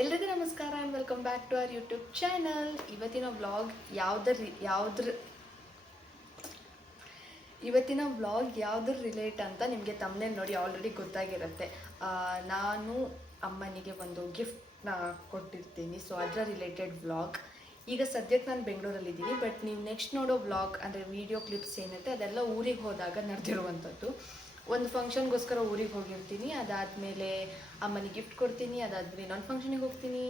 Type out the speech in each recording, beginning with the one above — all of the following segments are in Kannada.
ಎಲ್ರಿಗೂ ನಮಸ್ಕಾರ and welcome back to our YouTube channel ಇವತ್ತಿನ ವ್ಲಾಗ್ ಯಾವುದ್ರ ಯಾವುದ್ರ ಇವತ್ತಿನ ವ್ಲಾಗ್ ಯಾವುದ್ರ ರಿಲೇಟ್ ಅಂತ ನಿಮಗೆ ತಮ್ಮನೇ ನೋಡಿ ಆಲ್ರೆಡಿ ಗೊತ್ತಾಗಿರುತ್ತೆ. ನಾನು ಅಮ್ಮನಿಗೆ ಒಂದು ಗಿಫ್ಟ್ನ ಕೊಟ್ಟಿರ್ತೀನಿ. ಸೊ ಅದರ ರಿಲೇಟೆಡ್ ವ್ಲಾಗ್ ಈಗ ಸದ್ಯಕ್ಕೆ ನಾನು ಬೆಂಗಳೂರಲ್ಲಿದ್ದೀನಿ ಬಟ್ ನೀವು ನೆಕ್ಸ್ಟ್ ನೋಡೋ ವ್ಲಾಗ್ ಅಂದರೆ ವೀಡಿಯೋ ಕ್ಲಿಪ್ಸ್ ಏನಿರುತ್ತೆ ಅದೆಲ್ಲ ಊರಿಗೆ ಹೋದಾಗ ನಡೆದಿರುವಂಥದ್ದು. ಒಂದು ಫಂಕ್ಷನ್ಗೋಸ್ಕರ ಊರಿಗೆ ಹೋಗಿರ್ತೀನಿ, ಅದಾದಮೇಲೆ ಅಮ್ಮನಿಗೆ ಗಿಫ್ಟ್ ಕೊಡ್ತೀನಿ, ಅದಾದಮೇಲೆ ಇನ್ನೊಂದು ಫಂಕ್ಷನಿಗೆ ಹೋಗ್ತೀನಿ.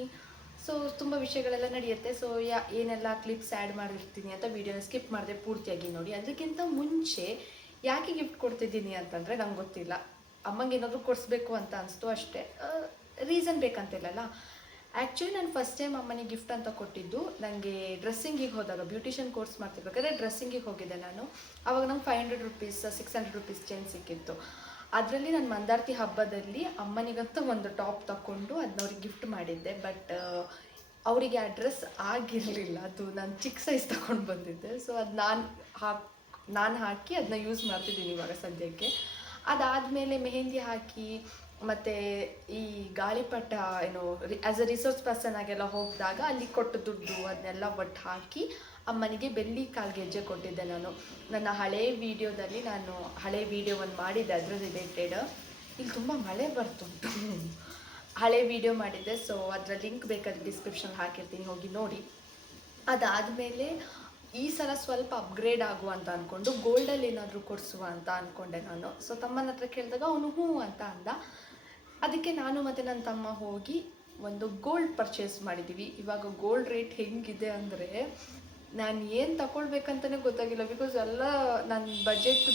ಸೊ ತುಂಬ ವಿಷಯಗಳೆಲ್ಲ ನಡೆಯುತ್ತೆ. ಸೊ ಯಾ, ಏನೆಲ್ಲ ಕ್ಲಿಪ್ಸ್ ಆ್ಯಡ್ ಮಾಡಿರ್ತೀನಿ ಅಂತ ವೀಡಿಯೋನ ಸ್ಕಿಪ್ ಮಾಡಿದೆ ಪೂರ್ತಿಯಾಗಿ ನೋಡಿ. ಅದಕ್ಕಿಂತ ಮುಂಚೆ ಯಾಕೆ ಗಿಫ್ಟ್ ಕೊಡ್ತಿದ್ದೀನಿ ಅಂತಂದರೆ ನಂಗೆ ಗೊತ್ತಿಲ್ಲ. ಅಮ್ಮಂಗೆ ಏನಾದರೂ ಕೊಡಿಸ್ಬೇಕು ಅಂತ ಅನಿಸ್ತು ಅಷ್ಟೇ. ರೀಸನ್ ಬೇಕಂತಿಲ್ಲಲ್ಲ. ಆ್ಯಕ್ಚುಲಿ ನಾನು ಫಸ್ಟ್ ಟೈಮ್ ಅಮ್ಮನಿಗೆ ಗಿಫ್ಟ್ ಅಂತ ಕೊಟ್ಟಿದ್ದು. ನನಗೆ ಡ್ರೆಸ್ಸಿಂಗಿಗೆ ಹೋದಾಗ ಬ್ಯೂಟಿಷಿಯನ್ ಕೋರ್ಸ್ ಮಾಡ್ತಿರ್ಬೇಕಾದ್ರೆ ಡ್ರೆಸ್ಸಿಂಗಿಗೆ ಹೋಗಿದ್ದೆ ನಾನು. ಅವಾಗ ನಂಗೆ five hundred rupees six hundred rupees change ಸಿಕ್ಕಿತ್ತು. ಅದರಲ್ಲಿ ನಾನು ಮಂದಾರ್ತಿ ಹಬ್ಬದಲ್ಲಿ ಅಮ್ಮನಿಗಂತೂ ಒಂದು ಟಾಪ್ ತಗೊಂಡು ಅದನ್ನ ಅವ್ರಿಗೆ ಗಿಫ್ಟ್ ಮಾಡಿದ್ದೆ ಬಟ್ ಅವರಿಗೆ ಆ ಡ್ರೆಸ್ ಆಗಿರಲಿಲ್ಲ. ಅದು ನಾನು ಚಿಕ್ಕ ಸೈಜ್ ತಗೊಂಡು ಬಂದಿದ್ದೆ. ಸೊ ಅದು ನಾನು ಹಾಕಿ ನಾನು ಹಾಕಿ ಅದನ್ನ ಯೂಸ್ ಮಾಡ್ತಿದ್ದೀನಿ ಇವಾಗ ಸದ್ಯಕ್ಕೆ. ಅದಾದಮೇಲೆ ಮೆಹೆಂದಿ ಹಾಕಿ ಮತ್ತು ಈ ಗಾಳಿಪಟ ಏನು ಆಸ್ ಅ ರಿಸೋರ್ಸ್ ಪರ್ಸನ್ ಆಗೆಲ್ಲ ಹೋಗಿದಾಗ ಅಲ್ಲಿ ಕೊಟ್ಟು ದುಡ್ಡು ಅದನ್ನೆಲ್ಲ ಒಟ್ಟು ಹಾಕಿ ಅಮ್ಮನಿಗೆ ಬೆಳ್ಳಿ ಕಾಲ್ಗೆಜ್ಜೆ ಕೊಟ್ಟಿದ್ದೆ ನಾನು. ನನ್ನ ಹಳೆ ವಿಡಿಯೋದಲ್ಲಿ ನಾನು ಹಳೆ ವಿಡಿಯೋ ಒಂದು ಮಾಡಿದ್ದೆ, ಅದ್ರ ರಿಲೇಟೆಡ್ ಇಲ್ಲಿ ತುಂಬ ಮಳೆ ಬರ್ತುಂಟು ಹಳೆ ವಿಡಿಯೋ ಮಾಡಿದ್ದೆ ಸೊ ಅದರ ಲಿಂಕ್ ಬೇಕಾದ್ರೆ ಡಿಸ್ಕ್ರಿಪ್ಷನ್ ಹಾಕಿರ್ತೀನಿ, ಹೋಗಿ ನೋಡಿ. ಅದಾದಮೇಲೆ ಈ ಸಲ ಸ್ವಲ್ಪ ಅಪ್ಗ್ರೇಡ್ ಆಗುವ ಅಂತ ಅಂದ್ಕೊಂಡು ಗೋಲ್ಡಲ್ಲಿ ಏನಾದರೂ ಕೊಡಿಸುವ ಅಂತ ಅಂದ್ಕೊಂಡೆ ನಾನು. ಸೊ ತಮ್ಮನ ಹತ್ರ ಕೇಳಿದಾಗ ಅವನು ಹ್ಞೂ ಅಂತ ಅಂದ. ಅದಕ್ಕೆ ನಾನು ಮತ್ತು ನನ್ನ ತಮ್ಮ ಹೋಗಿ ಒಂದು ಗೋಲ್ಡ್ ಪರ್ಚೇಸ್ ಮಾಡಿದ್ದೀವಿ ಇವಾಗ ಗೋಲ್ಡ್ ರೇಟ್ ಹೆಂಗಿದೆ ಅಂದರೆ ನಾನು ಏನು ತಗೊಳ್ಬೇಕಂತಲೇ ಗೊತ್ತಾಗಿಲ್ಲ ಬಿಕಾಸ್ ಎಲ್ಲ ನನ್ನ ಬಜೆಟ್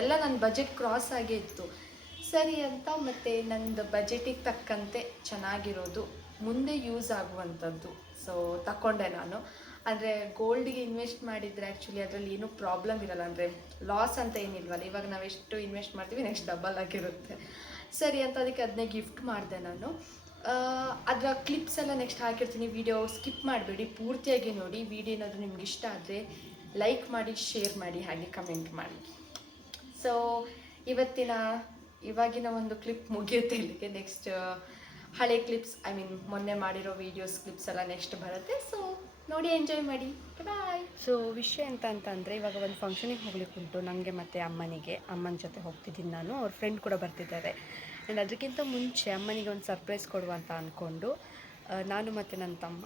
ಎಲ್ಲ ನನ್ನ ಬಜೆಟ್ ಕ್ರಾಸ್ ಆಗೇ ಇತ್ತು. ಸರಿ ಅಂತ ಮತ್ತು ನಂದು ಬಜೆಟಿಗೆ ತಕ್ಕಂತೆ ಚೆನ್ನಾಗಿರೋದು. ಮುಂದೆ ಯೂಸ್ ಆಗುವಂಥದ್ದು. ಸೊ ತಗೊಂಡೆ ನಾನು. ಅಂದರೆ ಗೋಲ್ಡಿಗೆ ಇನ್ವೆಸ್ಟ್ ಮಾಡಿದರೆ ಆ್ಯಕ್ಚುಲಿ ಅದರಲ್ಲಿ ಏನೂ ಪ್ರಾಬ್ಲಮ್ ಇರಲ್ಲ. ಅಂದರೆ ಲಾಸ್ ಅಂತ ಏನಿಲ್ವಲ್ಲ. ಇವಾಗ ನಾವು ಎಷ್ಟು ಇನ್ವೆಸ್ಟ್ ಮಾಡ್ತೀವಿ ನೆಕ್ಸ್ಟ್ ಡಬಲ್ ಆಗಿರುತ್ತೆ. ಸರಿ ಅಂತ ಅದಕ್ಕೆ ಅದನ್ನೇ ಗಿಫ್ಟ್ ಮಾಡಿದೆ ನಾನು. ಅದರ ಕ್ಲಿಪ್ಸ್ ಎಲ್ಲ ನೆಕ್ಸ್ಟ್ ಹಾಕಿರ್ತೀನಿ. ವಿಡಿಯೋ ಸ್ಕಿಪ್ ಮಾಡಬೇಡಿ. ಪೂರ್ತಿಯಾಗಿ ನೋಡಿ. ವಿಡಿಯೋ ಏನಾದರೂ ನಿಮ್ಗೆ ಇಷ್ಟ ಆದರೆ ಲೈಕ್ ಮಾಡಿ ಶೇರ್ ಮಾಡಿ, ಹಾಗೆ ಕಮೆಂಟ್ ಮಾಡಿ. ಸೊ ಇವತ್ತಿನ, ಇವಾಗಿನ ಒಂದು ಕ್ಲಿಪ್ ಮುಗಿಯುತ್ತೆ ಇಲ್ಲಿಗೆ. ನೆಕ್ಸ್ಟ್ ಹಳೆ ಕ್ಲಿಪ್ಸ್ ಐ ಮೀನ್ ಮೊನ್ನೆ ಮಾಡಿರೋ ವೀಡಿಯೋಸ್ ಕ್ಲಿಪ್ಸ್ ಎಲ್ಲ ನೆಕ್ಸ್ಟ್ ಬರುತ್ತೆ. ಸೊ ನೋಡಿ ಎಂಜಾಯ್ ಮಾಡಿ. ಬಾಯ್ ಸೊ ವಿಷಯ ಎಂತ ಅಂತಂದರೆ ಇವಾಗ ಒಂದು ಫಂಕ್ಷನಿಗೆ ಹೋಗ್ಲಿಕ್ಕೆ ಉಂಟು. ನನಗೆ ಮತ್ತು ಅಮ್ಮನಿಗೆ, ಅಮ್ಮನ ಜೊತೆ ಹೋಗ್ತಿದ್ದೀನಿ ನಾನು. ಅವ್ರ ಫ್ರೆಂಡ್ ಕೂಡ ಬರ್ತಿದ್ದಾರೆ. ಆ್ಯಂಡ್ ಅದಕ್ಕಿಂತ ಮುಂಚೆ ಅಮ್ಮನಿಗೆ ಒಂದು ಸರ್ಪ್ರೈಸ್ ಕೊಡುವ ಅಂತ ಅಂದ್ಕೊಂಡು ನಾನು ಮತ್ತು ನನ್ನ ತಮ್ಮ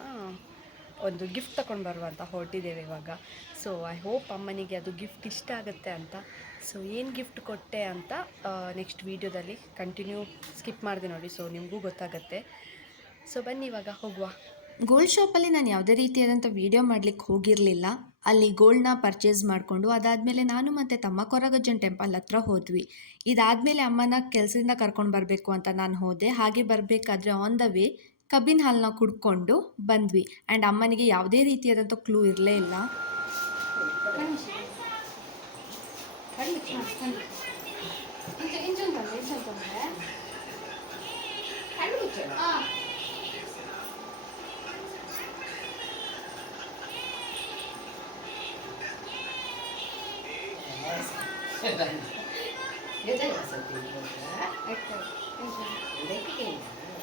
ಒಂದು ಗಿಫ್ಟ್ ತಗೊಂಡು ಬರುವ ಅಂತ ಹೊರಟಿದ್ದೇವೆ ಇವಾಗ. ಸೊ ಐ ಹೋಪ್ ಅಮ್ಮನಿಗೆ ಅದು ಗಿಫ್ಟ್ ಇಷ್ಟ ಆಗುತ್ತೆ ಅಂತ. ಸೊ ಏನು ಗಿಫ್ಟ್ ಕೊಟ್ಟೆ ಅಂತ ನೆಕ್ಸ್ಟ್ ವೀಡಿಯೋದಲ್ಲಿ ಕಂಟಿನ್ಯೂ ಸ್ಕಿಪ್ ಮಾಡಿದೆ ನೋಡಿ. ಸೊ ನಿಮಗೂ ಗೊತ್ತಾಗುತ್ತೆ. ಸೊ ಬನ್ನಿ ಇವಾಗ ಹೋಗುವ. ಗೋಲ್ಡ್ ಶಾಪಲ್ಲಿ ನಾನು ಯಾವುದೇ ರೀತಿಯಾದಂಥ ವೀಡಿಯೋ ಮಾಡಲಿಕ್ಕೆ ಹೋಗಿರಲಿಲ್ಲ. ಅಲ್ಲಿ ಗೋಲ್ಡ್ನ ಪರ್ಚೇಸ್ ಮಾಡಿಕೊಂಡು ಅದಾದಮೇಲೆ ನಾನು ಮತ್ತು ತಮ್ಮ ಕೊರಗಜ್ಜನ್ ಟೆಂಪಲ್ ಹತ್ರ ಹೋದ್ವಿ. ಇದಾದಮೇಲೆ ಅಮ್ಮನ ಕೆಲಸದಿಂದ ಕರ್ಕೊಂಡು ಬರಬೇಕು ಅಂತ ನಾನು ಹೋದೆ. ಹಾಗೆ ಬರಬೇಕಾದ್ರೆ ಆನ್ ದ ವೇ ಕಬ್ಬಿನ ಹಾಲನ್ನ ಕುಡ್ಕೊಂಡು ಬಂದ್ವಿ. ಆ್ಯಂಡ್ ಅಮ್ಮನಿಗೆ ಯಾವುದೇ ರೀತಿಯಾದಂಥ ಕ್ಲೂ ಇರಲೇ ಇಲ್ಲ.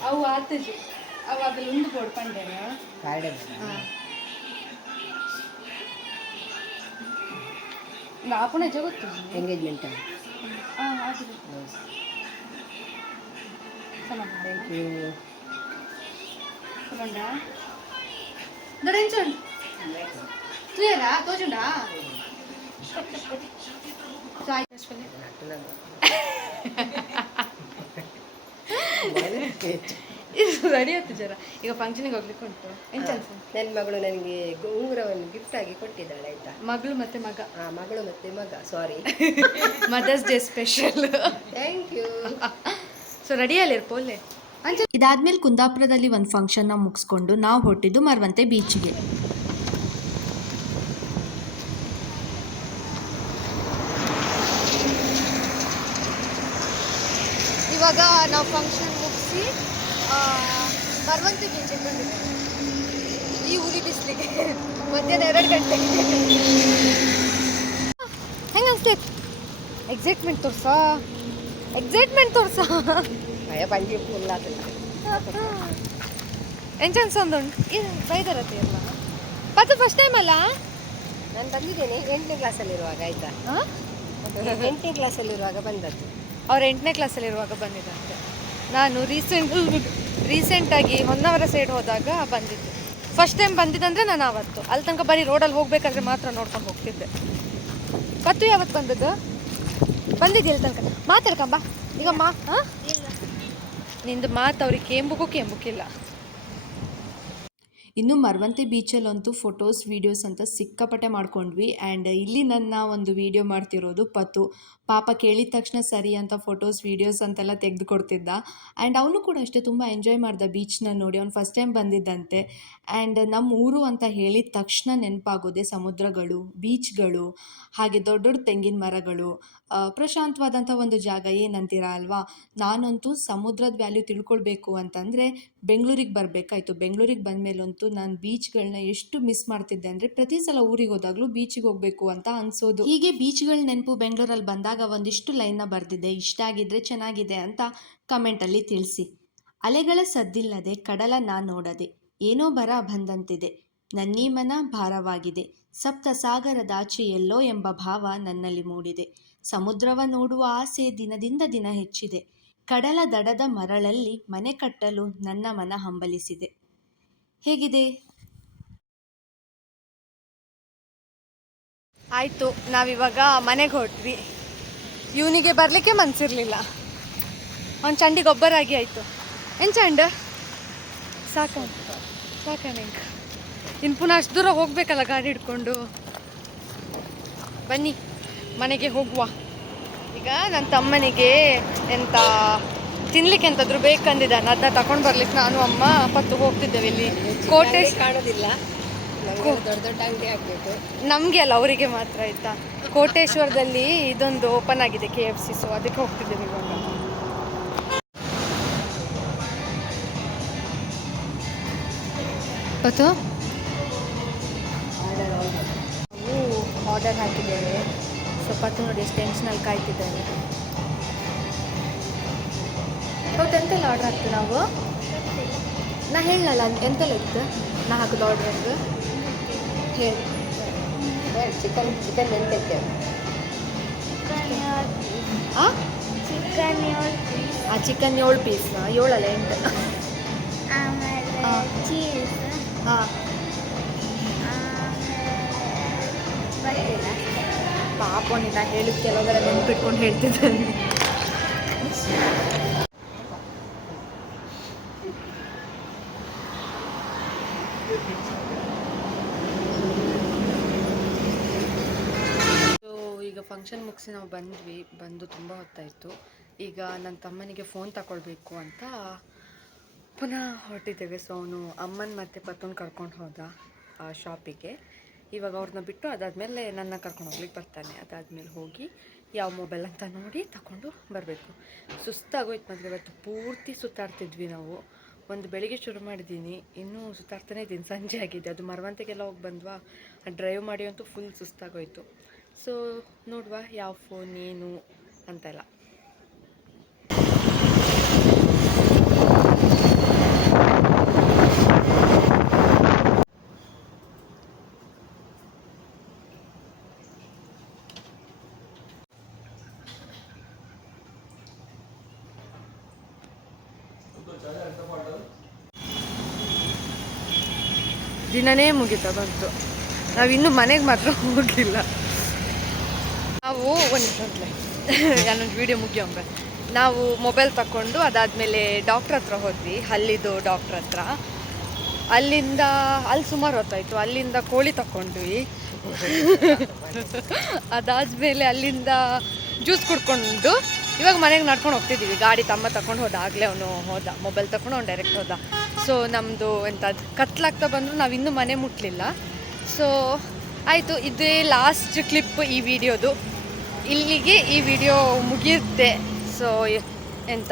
ಅವು ಆತಜಿ. ಅವು ಅದ್ರಲ್ಲಿ ಉಂದು ಬೋರ್ಡ್ ಪಂಡೇನ ಆಪುಣ ಜಗತ್ತು ಎಂಗೇಜ್ಮೆಂಟ್ ಥ್ಯಾಂಕ್ ಯು ತೋಜುಂಡಾ ಸಾಯಿ ಅಶ್ವಲಿ ಇದು ರೆಡಿ ಆಯ್ತು ಜರ ಈಗ ಫಂಕ್ಷನಿಗೆ ಹೋಗ್ಲಿಕ್ಕೆ ಉಂಟು ಎಂತ ನನ್ನ ಮಗಳು ನನಗೆ ಉಂಗುರವನ್ನು ಗಿಫ್ಟ್ ಆಗಿ ಕೊಟ್ಟಿದ್ದಾಳೆ ಆಯ್ತಾ? ಮಗಳು ಮತ್ತೆ ಮಗ. ಆ ಮಗಳು ಮತ್ತೆ ಮಗ ಸಾರಿ mother's day special thank you so ರೆಡಿಯಲ್ಲಿ ಪೋಲೆ ಇದಾದ್ಮೇಲೆ ಕುಂದಾಪುರದಲ್ಲಿ ಒಂದು ಫಂಕ್ಷನ್ನ ಮುಗಿಸ್ಕೊಂಡು ನಾವು ಹೊಟ್ಟಿದ್ದು ಮರವಂತೆ ಬೀಚ್ಗೆ ಇವಾಗ ನಾವು ಫಂಕ್ಷನ್ ಮುಗಿಸಿ ಮರವಂತಿ ಬೀಚಿಗೆ ಬಂದಿದ್ದೇವೆ ಈ ಉರಿ ಬಿಸಿಲಿಗೆ. ಮಧ್ಯಾಹ್ನ ಎರಡು ಗಂಟೆಗೆ. ಹೆಂಗೆ ಅನ್ಸ್ತೈತೆ ಎಕ್ಸೈಟ್ಮೆಂಟ್ ತೋರ್ಸ? ಎಕ್ಸೈಟ್ಮೆಂಟ್ ತೋರ್ಸ? ಭಯ ಬಂಡಿ ಫುಲ್ ಆತಲ್ಲ ಎಂಜನ್ಸ್ ಒಂದುಂಟು ಇದು ಬೈದರತ್ತೆ ಇಲ್ಲ ಪತ್ತು ಫಸ್ಟ್ ಟೈಮ್ ಅಲ್ಲ? ನಾನು ಬಂದಿದ್ದೇನೆ ಎಂಟನೇ ಕ್ಲಾಸಲ್ಲಿರುವಾಗ ಆಯಿತಾ? ಎಂಟನೇ ಕ್ಲಾಸಲ್ಲಿರುವಾಗ ಬಂದದ್ದು. ಅವ್ರು ಎಂಟನೇ ಕ್ಲಾಸಲ್ಲಿರುವಾಗ ಬಂದಿದ್ದಂತೆ ನಾನು ರೀಸೆಂಟ್ ರೀಸೆಂಟಾಗಿ ಹೊನ್ನಾವರ ಸೈಡ್ ಹೋದಾಗ ಬಂದಿದ್ದೆ. ಫಸ್ಟ್ ಟೈಮ್ ಬಂದಿದ್ದಂದರೆ ನಾನು ಆವತ್ತು ಅಲ್ಲಿ ತನಕ ಬರೀ ರೋಡಲ್ಲಿ ಹೋಗಬೇಕಾದ್ರೆ ಮಾತ್ರ ನೋಡ್ಕೊಂಡು ಹೋಗ್ತಿದ್ದೆ. ಪತ್ತು ಯಾವತ್ತು ಬಂದದ್ದು? ಬಂದಿದ್ದಿಲ್ಲ ತನಕ? ಮಾತಾಡ್ಕಂಬ. ಈಗ ಮಾ ನಿಂದು ಮಾತು ಅವ್ರಿಗೆ ಕೇಂಬುಕ್ಕೂ ಕೇಂಬುಕ್ಕಿಲ್ಲ ಇನ್ನು ಮರವಂತೆ ಬೀಚಲ್ಲಂತೂ ಫೋಟೋಸ್ ವೀಡಿಯೋಸ್ ಅಂತ ಸಿಕ್ಕಾಪಟ್ಟೆ ಮಾಡ್ಕೊಂಡ್ವಿ. ಆ್ಯಂಡ್ ಇಲ್ಲಿ ನನ್ನ ಒಂದು ವಿಡಿಯೋ ಮಾಡ್ತಿರೋದು ಪತು. ಪಾಪ ಕೇಳಿದ ತಕ್ಷಣ ಸರಿ ಅಂತ ಫೋಟೋಸ್ ವೀಡಿಯೋಸ್ ಅಂತೆಲ್ಲ ತೆಗೆದುಕೊಡ್ತಿದ್ದ. ಆ್ಯಂಡ್ ಅವನು ಕೂಡ ಅಷ್ಟೇ ತುಂಬ ಎಂಜಾಯ್ ಮಾಡ್ದ ಬೀಚ್ನ ನೋಡಿ. ಅವ್ನು ಫಸ್ಟ್ ಟೈಮ್ ಬಂದಿದ್ದಂತೆ. ಆ್ಯಂಡ್ ನಮ್ಮ ಊರು ಅಂತ ಹೇಳಿದ ತಕ್ಷಣ ನೆನಪಾಗೋದೆ ಸಮುದ್ರಗಳು ಬೀಚ್ಗಳು ಹಾಗೆ ದೊಡ್ಡ ದೊಡ್ಡ ತೆಂಗಿನ ಮರಗಳು. ಪ್ರಶಾಂತವಾದಂಥ ಒಂದು ಜಾಗ ಏನಂತೀರ ಅಲ್ವಾ? ನಾನಂತೂ ಸಮುದ್ರದ ವ್ಯಾಲ್ಯೂ ತಿಳ್ಕೊಳ್ಬೇಕು ಅಂತಂದರೆ ಬೆಂಗಳೂರಿಗೆ ಬರಬೇಕಾಯ್ತು. ಬೆಂಗಳೂರಿಗೆ ಬಂದಮೇಲಂತೂ ನಾನು ಬೀಚ್ಗಳನ್ನ ಎಷ್ಟು ಮಿಸ್ ಮಾಡ್ತಿದ್ದೆ ಅಂದರೆ ಪ್ರತಿ ಸಲ ಊರಿಗೆ ಹೋದಾಗಲೂ ಬೀಚಿಗೆ ಹೋಗಬೇಕು ಅಂತ ಅನ್ಸೋದು. ಹೀಗೆ ಬೀಚ್ಗಳ ನೆನಪು ಬೆಂಗಳೂರಲ್ಲಿ ಬಂದಾಗ ಒಂದಿಷ್ಟು ಲೈನ್ನ ಬರೆದಿದ್ದೆ ಇಷ್ಟ ಆಗಿದ್ರೆ ಚೆನ್ನಾಗಿದೆ ಅಂತ ಕಮೆಂಟಲ್ಲಿ ತಿಳಿಸಿ. ಅಲೆಗಳ ಸದ್ದಿಲ್ಲದೆ ಕಡಲ ನಾ ನೋಡದೆ, ಏನೋ ಬರ ಬಂದಂತಿದೆ. ನನ್ನೀ ಮನ ಭಾರವಾಗಿದೆ. ಸಪ್ತ ಸಾಗರದಾಚೆ ಎಲ್ಲೋ ಎಂಬ ಭಾವ ನನ್ನಲ್ಲಿ ಮೂಡಿದೆ. ಸಮುದ್ರವ ನೋಡುವ ಆಸೆ ದಿನದಿಂದ ದಿನ ಹೆಚ್ಚಿದೆ. ಕಡಲ ದಡದ ಮರಳಲ್ಲಿ ಮನೆ ಕಟ್ಟಲು ನನ್ನ ಮನ ಹಂಬಲಿಸಿದೆ. ಹೇಗಿದೆ? ಆಯಿತು, ನಾವಿವಾಗ ಮನೆಗೆ ಹೊರಟ್ವಿ. ಇವನಿಗೆ ಬರಲಿಕ್ಕೆ ಮನಸ್ಸಿರಲಿಲ್ಲ ಅವ್ನು ಚಂಡಿ ಗೊಬ್ಬರಾಗಿ ಆಯಿತು. ಏನು ಚಂಡ? ಸಾಕ ಸಾಕಣ್ಣ ಇನ್ನು ಪುನಃ ಅಷ್ಟು ದೂರ ಹೋಗಬೇಕಲ್ಲ ಗಾಡಿ ಹಿಡ್ಕೊಂಡು? ಬನ್ನಿ ಮನೆಗೆ ಹೋಗುವ. ಈಗ ನನ್ನ ತಮ್ಮನಿಗೆ ಎಂತ ತಿನ್ಲಿಕ್ಕೆ ಎಂತಾದ್ರು ಬೇಕಂದಿದ್ದಾನೆ. ಅದನ್ನ ತಗೊಂಡು ಬರ್ಲಿಕ್ಕೆ ನಾನು ಅಮ್ಮ ಪತ್ತು ಹೋಗ್ತಿದ್ದೇವೆ ಇಲ್ಲಿ. ಕೋಟೆ ಕಾಣೋದಿಲ್ಲ. ದೊಡ್ಡ ದೊಡ್ಡ ಅಂಗಡಿ ಆಗಬೇಕು. ನಮಗೆ ಅಲ್ಲ ಅವರಿಗೆ ಮಾತ್ರ ಆಯ್ತಾ? ಕೋಟೇಶ್ವರದಲ್ಲಿ ಇದೊಂದು ಓಪನ್ ಆಗಿದೆ ಕೆ ಎಫ್ ಸಿ ಸೊ ಅದಕ್ಕೆ ಹೋಗ್ತಿದ್ದೇವೆ ಇವಾಗ. ಗೊತ್ತು ಆರ್ಡರ್ ಹಾಕಿದ್ದೇವೆ. ಸೊ ಪತ್ತು ನೋಡಿ ಎಷ್ಟು ಟೆನ್ಷನಲ್ಲಿ ಕಾಯ್ತಿದ್ದೇವೆ ಹೌದು ಎಂತೆಲ್ಲ ಆರ್ಡರ್ ಹಾಕ್ತೀವಿ ನಾವು? ನಾ ಹೇಳಲ್ಲ ಎಂತೆಲ್ಲ ಇತ್ತು? ನಾ ಹಾಕೋದು ಆರ್ಡ್ರ್ ಚಿಕನ್ ಚಿಕನ್ ಆ? ಆ ಚಿಕನ್ ಏಳು ಪೀಸ್ ಏಳಲ್ಲ ಎಂಟು? ಹಾಂ ಪಾಪ ನಿನ್ನ ಹೇಳಿದ ಕೆಲವರ ನೆನ್ಪಿಟ್ಕೊಂಡು ಹೇಳ್ತಿದ್ದಾನೆ. ಸೊ ಈಗ ಫಂಕ್ಷನ್ ಮುಗಿಸಿ ನಾವು ಬಂದ್ವಿ, ಬಂದು ತುಂಬ ಹೊತ್ತಾಯಿತು ಈಗ ನನ್ನ ತಮ್ಮನಿಗೆ ಫೋನ್ ತಗೊಳ್ಬೇಕು ಅಂತ ಪುನಃ ಹೊರಟಿದ್ದೇವೆ ಸೊ ಅವನು ಅಮ್ಮನ ಮತ್ತು ಪತ್ತೊಂದು ಕರ್ಕೊಂಡು ಹೋದ ಆ ಶಾಪಿಗೆ ಇವಾಗ ಅವ್ರನ್ನ ಬಿಟ್ಟು ಅದಾದಮೇಲೆ ನನ್ನ ಕರ್ಕೊಂಡು ಹೋಗ್ಲಿಕ್ಕೆ ಬರ್ತಾನೆ. ಅದಾದಮೇಲೆ ಹೋಗಿ ಯಾವ ಮೊಬೈಲ್ ಅಂತ ನೋಡಿ ತಗೊಂಡು ಬರಬೇಕು. ಸುಸ್ತಾಗೋಯ್ತು ಮದುವೆ. ಇವತ್ತು ಪೂರ್ತಿ ಸುತ್ತಾಡ್ತಿದ್ವಿ ನಾವು. ಒಂದು ಬೆಳಿಗ್ಗೆ ಶುರು ಮಾಡಿದ್ದೀನಿ ಇನ್ನೂ ಸುತ್ತಾಡ್ತಾನೆ ಇದ್ದೀನಿ. ಸಂಜೆ ಆಗಿದೆ. ಅದು ಮರವಂತೆಗೆಲ್ಲ ಹೋಗಿ ಬಂದ್ವಾ? ಡ್ರೈವ್ ಮಾಡಿ ಅಂತೂ ಫುಲ್ ಸುಸ್ತಾಗೋಯ್ತು. ಸೊ ನೋಡುವ ಯಾವ ಫೋನ್ ಏನು ಅಂತೆಲ್ಲ. ದಿನನೇ ಮುಗಿತಾ ಬಂತು. ನಾವಿನ್ನೂ ಮನೆಗೆ ಮಾತ್ರ ಹೋಗಿಲ್ಲ ನಾವು ಒಂದು ನಾನೊಂದು ವಿಡಿಯೋ ಮುಗಿಯೊಂಬೆ ನಾವು ಮೊಬೈಲ್ ತಗೊಂಡು ಅದಾದಮೇಲೆ ಡಾಕ್ಟ್ರ್ ಹತ್ರ ಹೋದ್ವಿ ಹಲ್ಲಿದು ಡಾಕ್ಟ್ರ್ ಹತ್ರ. ಅಲ್ಲಿಂದ ಅಲ್ಲಿ ಸುಮಾರು ಹೊತ್ತಾಯಿತು. ಅಲ್ಲಿಂದ ಕೋಳಿ ತಗೊಂಡ್ವಿ ಅದಾದಮೇಲೆ ಅಲ್ಲಿಂದ ಜ್ಯೂಸ್ ಕುಡ್ಕೊಂಡು ಇವಾಗ ಮನೆಗೆ ನಡ್ಕೊಂಡು ಹೋಗ್ತಿದ್ದೀವಿ ಗಾಡಿ ತಮ್ಮ ತಗೊಂಡು ಹೋದ ಆಗಲೇ ಅವನು ಹೋದ ಮೊಬೈಲ್ ತಗೊಂಡು ಅವ್ನು ಡೈರೆಕ್ಟ್ ಹೋದ. ಸೊ ನಮ್ಮದು ಎಂತ ಕತ್ಲಾಗ್ತಾ ಬಂದರೂ, ನಾವು ಇನ್ನೂ ಮನೆ ಮುಟ್ಟಲಿಲ್ಲ ಸೊ ಆಯಿತು, ಇದೇ ಲಾಸ್ಟ್ ಕ್ಲಿಪ್ ಈ ವಿಡಿಯೋದು ಇಲ್ಲಿಗೆ ಈ ವಿಡಿಯೋ ಮುಗಿಯುತ್ತೆ. ಸೊ ಎಂತ?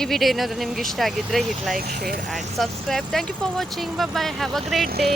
ಈ ವಿಡಿಯೋ ಏನಾದರೂ ನಿಮ್ಗೆ ಇಷ್ಟ ಆಗಿದ್ದರೆ hit like share and subscribe thank you for watching bye have a great day